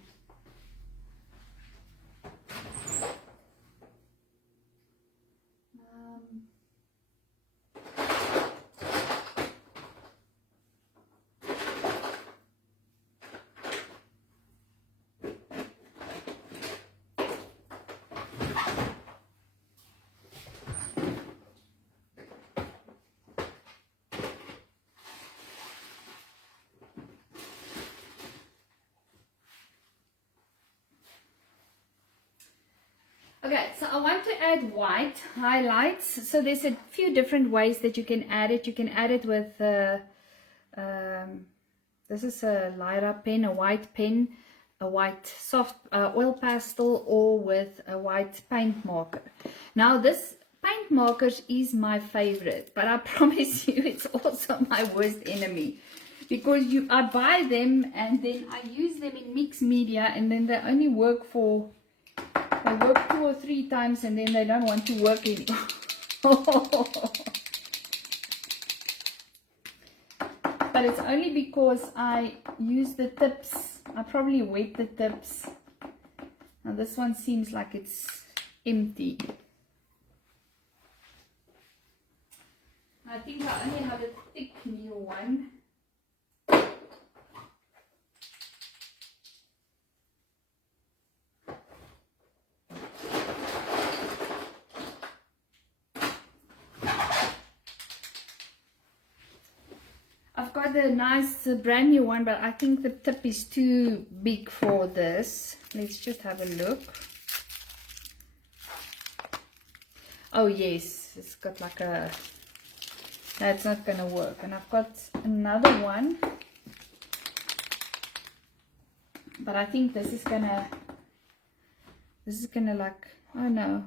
Okay, so I want to add white highlights. So there's a few different ways that you can add it. You can add it with, this is a Lyra pen, a white pen, a white soft oil pastel, or with a white paint marker. Now this paint markers is my favorite, but I promise you it's also my worst enemy. Because I buy them and then I use them in mixed media, and then they only work for, they work 2 or 3 times and then they don't want to work anymore. But it's only because I use the tips. I probably wet the tips. Now this one seems like it's empty. I think I only have a thick new one. I've got a nice brand new one, but I think the tip is too big for this. Let's just have a look. Oh yes, it's got like a, that's not gonna work. And I've got another one, but I think this is gonna like, oh no,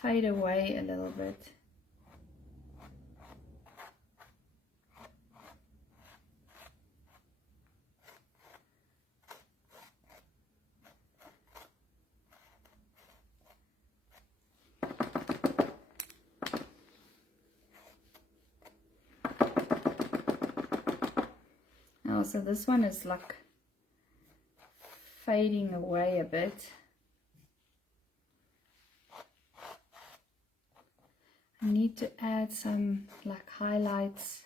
fade away a little bit. So this one is like fading away a bit. I need to add some like highlights.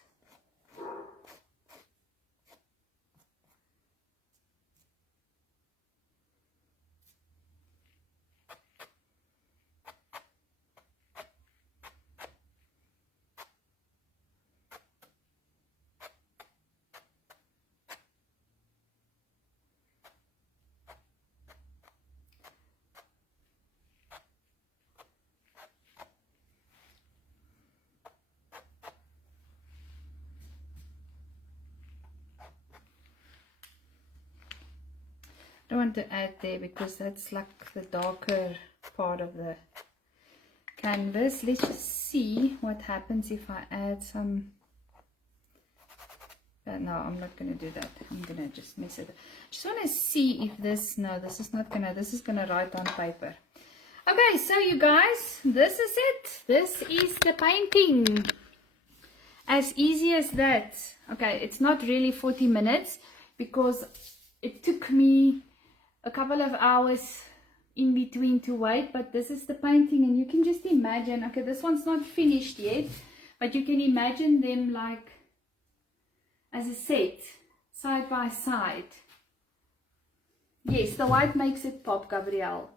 I don't want to add there because that's like the darker part of the canvas. Let's just see what happens if I add some. No, I'm not going to do that. I'm going to just mess it up. Just want to see if this, no, this is not going to, this is going to write on paper. Okay, so you guys, this is it. This is the painting. As easy as that. Okay, it's not really 40 minutes because it took me a couple of hours in between to wait, but this is the painting, and you can just imagine, okay, this one's not finished yet, but you can imagine them like as a set, side by side. Yes, the white makes it pop, Gabrielle.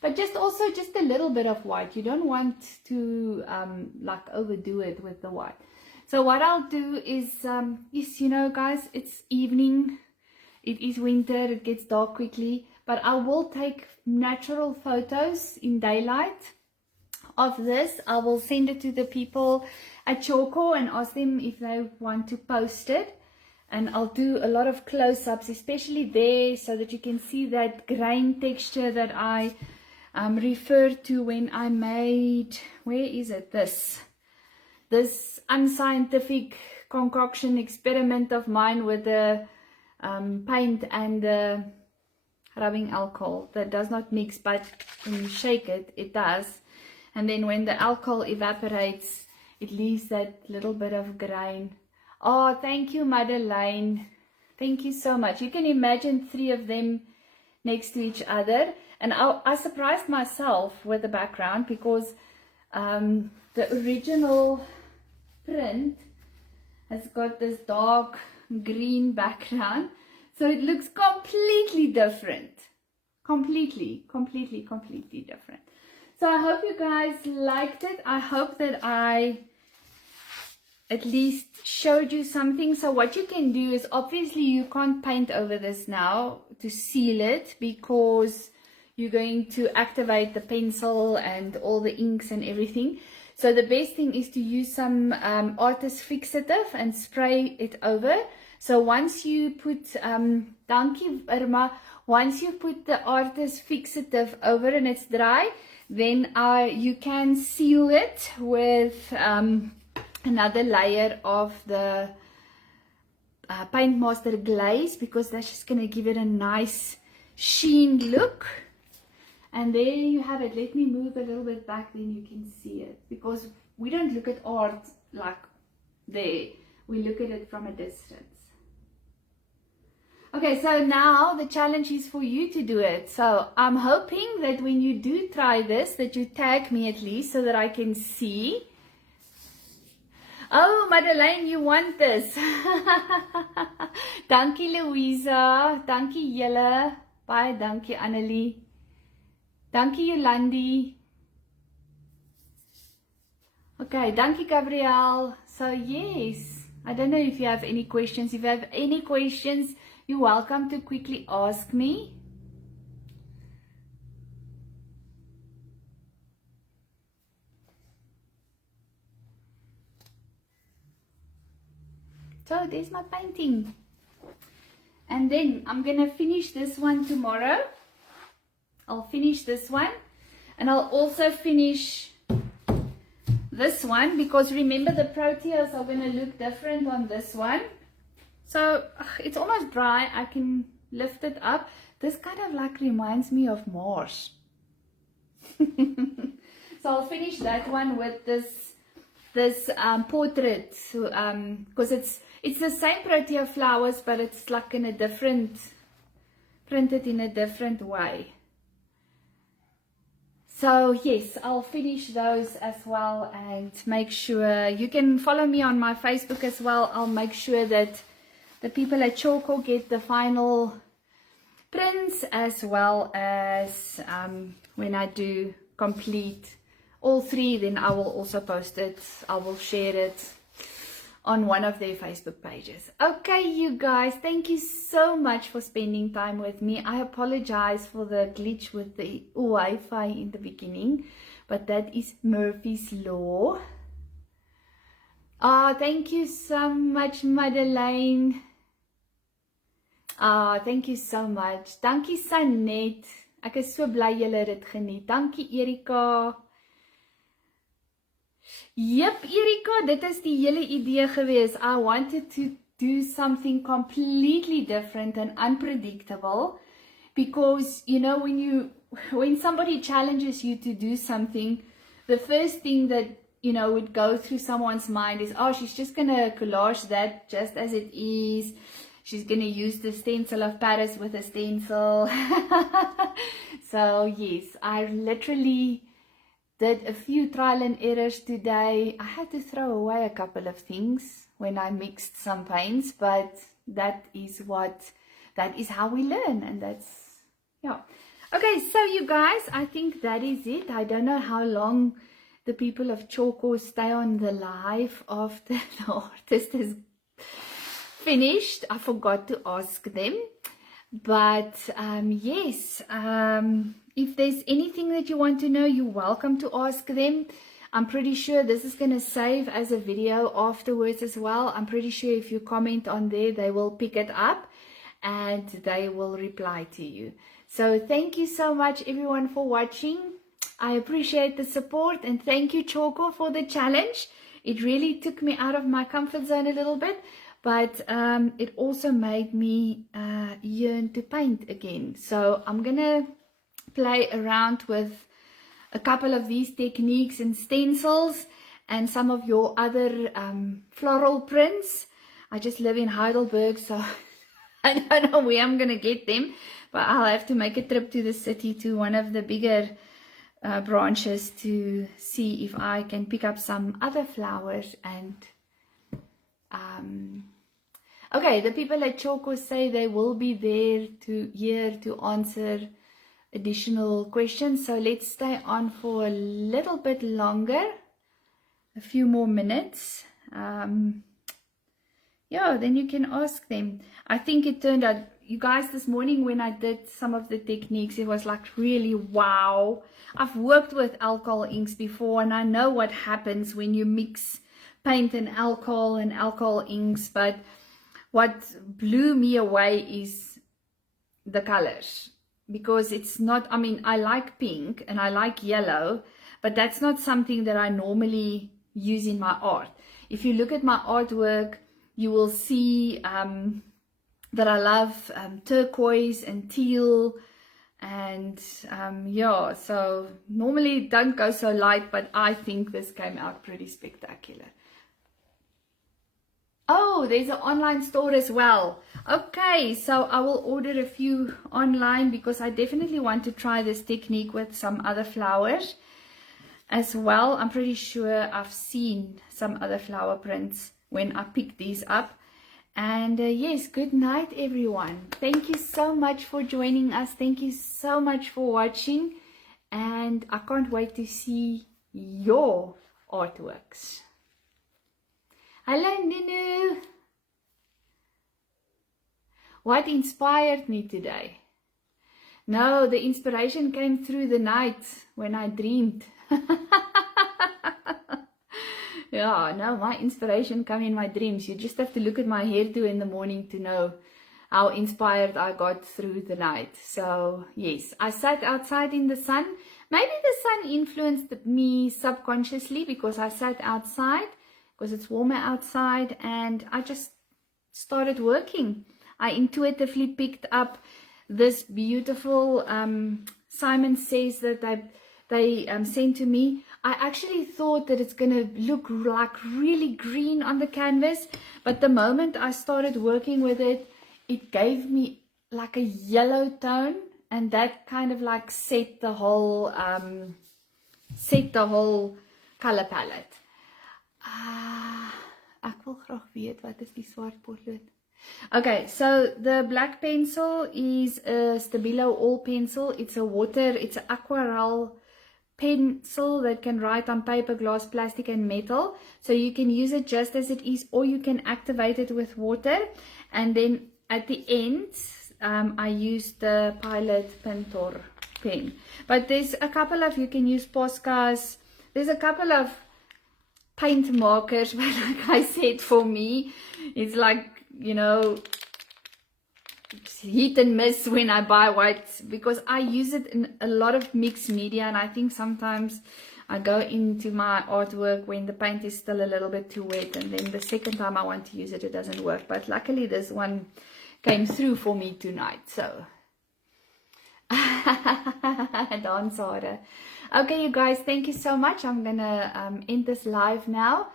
But just also just a little bit of white. You don't want to like overdo it with the white. So what I'll do is, you know guys, it's evening. It is winter, it gets dark quickly, but I will take natural photos in daylight of this. I will send it to the people at Tjhoko and ask them if they want to post it. And I'll do a lot of close-ups, especially there, so that you can see that grain texture that I referred to when I made, where is it, this unscientific concoction experiment of mine with the paint and the rubbing alcohol that does not mix, but when you shake it, it does. And then when the alcohol evaporates, it leaves that little bit of grain. Oh, thank you, Madeleine. Thank you so much. You can imagine 3 of them next to each other. And I surprised myself with the background because the original print has got this dark green background, so it looks completely different, completely different. So I hope you guys liked it. I hope that I at least showed you something. So what you can do is, obviously you can't paint over this now to seal it because you're going to activate the pencil and all the inks and everything. So the best thing is to use some artist fixative and spray it over. So once you put, dankie Irma, once you put the artist fixative over and it's dry, then you can seal it with another layer of the Paint Master glaze, because that's just going to give it a nice sheen look. And there you have it. Let me move a little bit back, then you can see it, because we don't look at art like there, we look at it from a distance. Okay, so now the challenge is for you to do it. So I'm hoping that when you do try this, that you tag me at least so that I can see. Oh, Madeleine, you want this. Dankie Louisa, dankie Julle, baie dankie Annelie, dankie Yolandi. Okay, dankie Gabrielle. So yes, I don't know if you have any questions. If you have any questions, you're welcome to quickly ask me. So there's my painting. And then I'm going to finish this one tomorrow. I'll finish this one. And I'll also finish this one, because remember the Proteas are going to look different on this one. So it's almost dry. I can lift it up. This kind of like reminds me of Mars. So I'll finish that one with this portrait, because it's the same Protea flowers, but it's like in a different, printed in a different way. So yes, I'll finish those as well, and make sure you can follow me on my Facebook as well. I'll make sure that the people at Tjhoko get the final prints, as well as when I do complete all three, then I will also post it. I will share it on one of their Facebook pages. Okay, you guys, thank you so much for spending time with me. I apologize for the glitch with the Wi-Fi in the beginning, but that is Murphy's Law. Thank you so much, Madeleine. Thank you so much. Dankie Sanet. Ek is so bly julle het dit geniet. Dankie Erika. Yep, Erika, dit is die hele idee gewees. I wanted to do something completely different and unpredictable, because you know, when somebody challenges you to do something, the first thing that would go through someone's mind is, oh, she's just gonna collage that just as it is. She's gonna use the stencil of Paris with a stencil. So yes, I literally did a few trial and errors today. I had to throw away a couple of things when I mixed some paints, but that is how we learn, and that's, yeah. Okay, so you guys, I think that is it. I don't know how long the people of Tjhoko stay on the live after the artist is finished. I forgot to ask them, but yes, if there's anything that you want to know, you're welcome to ask them. I'm pretty sure this is going to save as a video afterwards as well. I'm pretty sure if you comment on there, they will pick it up and they will reply to you. So thank you so much everyone for watching. I appreciate the support, and thank you Tjhoko for the challenge. It really took me out of my comfort zone a little bit, but it also made me yearn to paint again. So I'm gonna play around with a couple of these techniques and stencils and some of your other floral prints. I just live in Heidelberg, so I don't know where I'm gonna get them, but I'll have to make a trip to the city, to one of the bigger branches, to see if I can pick up some other flowers. And okay, the people at Tjhoko say they will be there here to answer additional questions, so let's stay on for a little bit longer, a few more minutes. Yeah, then you can ask them. I think it turned out you guys, this morning when I did some of the techniques, it was like really wow. I've worked with alcohol inks before, and I know what happens when you mix paint and alcohol inks, but what blew me away is the colors, because it's not, I mean, I like pink and I like yellow, but that's not something that I normally use in my art. If you look at my artwork, you will see that I love turquoise and teal, and yeah, so normally don't go so light, but I think this came out pretty spectacular. Oh, there's an online store as well. Okay, so I will order a few online, because I definitely want to try this technique with some other flowers as well. I'm pretty sure I've seen some other flower prints when I picked these up. And yes, good night everyone. Thank you so much for joining us. Thank you so much for watching, and I can't wait to see your artworks. Hello Nunu. What inspired me today? No, the inspiration came through the night when I dreamed. Yeah, no, my inspiration come in my dreams. You just have to look at my hairdo in the morning to know how inspired I got through the night. So yes, I sat outside in the sun. Maybe the sun influenced me subconsciously, because I sat outside because it's warmer outside, and I just started working. I intuitively picked up this beautiful Simon Says that they sent to me. I actually thought that it's gonna look like really green on the canvas, but the moment I started working with it, it gave me like a yellow tone, and that kind of like set the whole color palette. Ek wil graag weet wat is die swart potlood. Okay, so the black pencil is a Stabilo All pencil. It's an aquarelle pencil that can write on paper, glass, plastic and metal. So you can use it just as it is, or you can activate it with water. And then at the end, I used the Pilot Pentor pen. But there's a couple of, you can use Poscas. There's a couple of paint markers, but like I said, for me, it's like, you know, hit and miss when I buy white, because I use it in a lot of mixed media, and I think sometimes I go into my artwork when the paint is still a little bit too wet, and then the second time I want to use it, it doesn't work. But luckily this one came through for me tonight, so dance harder. Okay you guys, thank you so much. I'm gonna end this live now.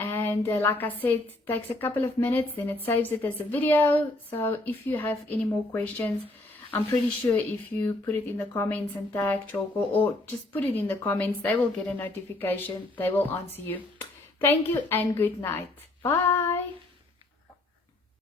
And like I said, it takes a couple of minutes, then it saves it as a video. So if you have any more questions, I'm pretty sure if you put it in the comments and tag Tjhoko, or just put it in the comments, they will get a notification. They will answer you. Thank you and good night. Bye.